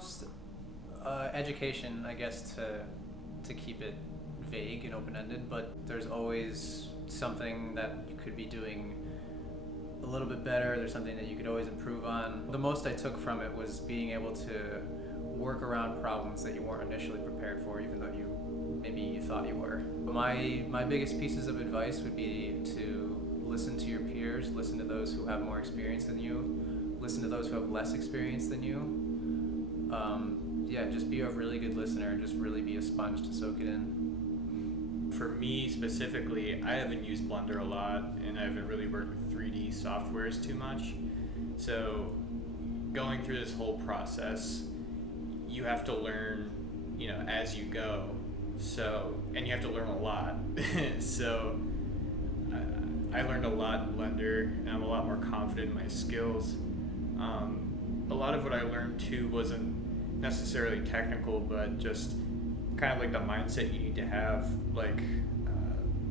foremost, education, I guess, to keep it vague and open-ended, but there's always something that you could be doing a little bit better. There's something that you could always improve on. The most I took from it was being able to work around problems that you weren't initially prepared for, even though maybe you thought you were. But my biggest pieces of advice would be to listen to your peers, listen to those who have more experience than you, listen to those who have less experience than you. Yeah, just be a really good listener and just really be a sponge to soak it in. For me specifically, I haven't used Blender a lot and I haven't really worked with 3D softwares too much. So going through this whole process, you have to learn, as you go. And you have to learn a lot. So I learned a lot in Blender and I'm a lot more confident in my skills. A lot of what I learned too wasn't necessarily technical, but just kind of like the mindset you need to have. Like,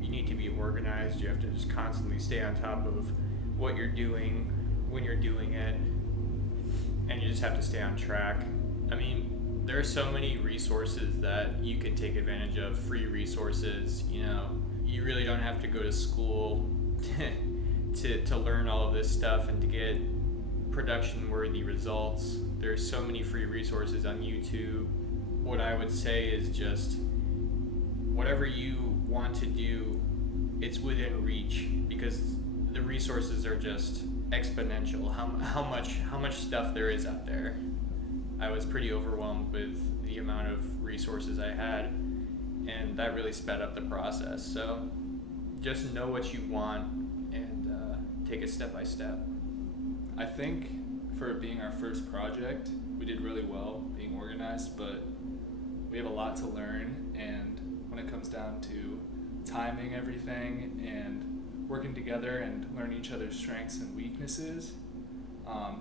you need to be organized. You have to just constantly stay on top of what you're doing when you're doing it, and you just have to stay on track. I mean, there are so many resources that you can take advantage of, free resources. You really don't have to go to school to learn all of this stuff and to get production-worthy results. There's so many free resources on YouTube. What I would say is just whatever you want to do, it's within reach, because the resources are just exponential. How much stuff there is out there. I was pretty overwhelmed with the amount of resources I had, and that really sped up the process. So just know what you want and take it step by step. I think for being our first project, we did really well being organized, but we have a lot to learn, and when it comes down to timing everything and working together and learning each other's strengths and weaknesses,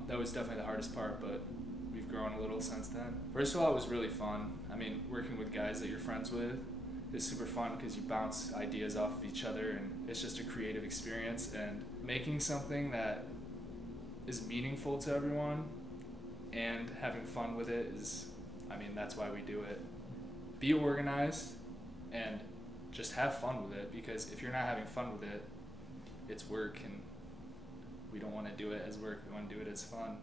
that was definitely the hardest part, but we've grown a little since then. First of all, it was really fun. I mean, working with guys that you're friends with is super fun because you bounce ideas off of each other, and it's just a creative experience, and making something that is meaningful to everyone and having fun with it that's why we do it. Be organized and just have fun with it, because if you're not having fun with it, it's work, and we don't want to do it as work, we want to do it as fun.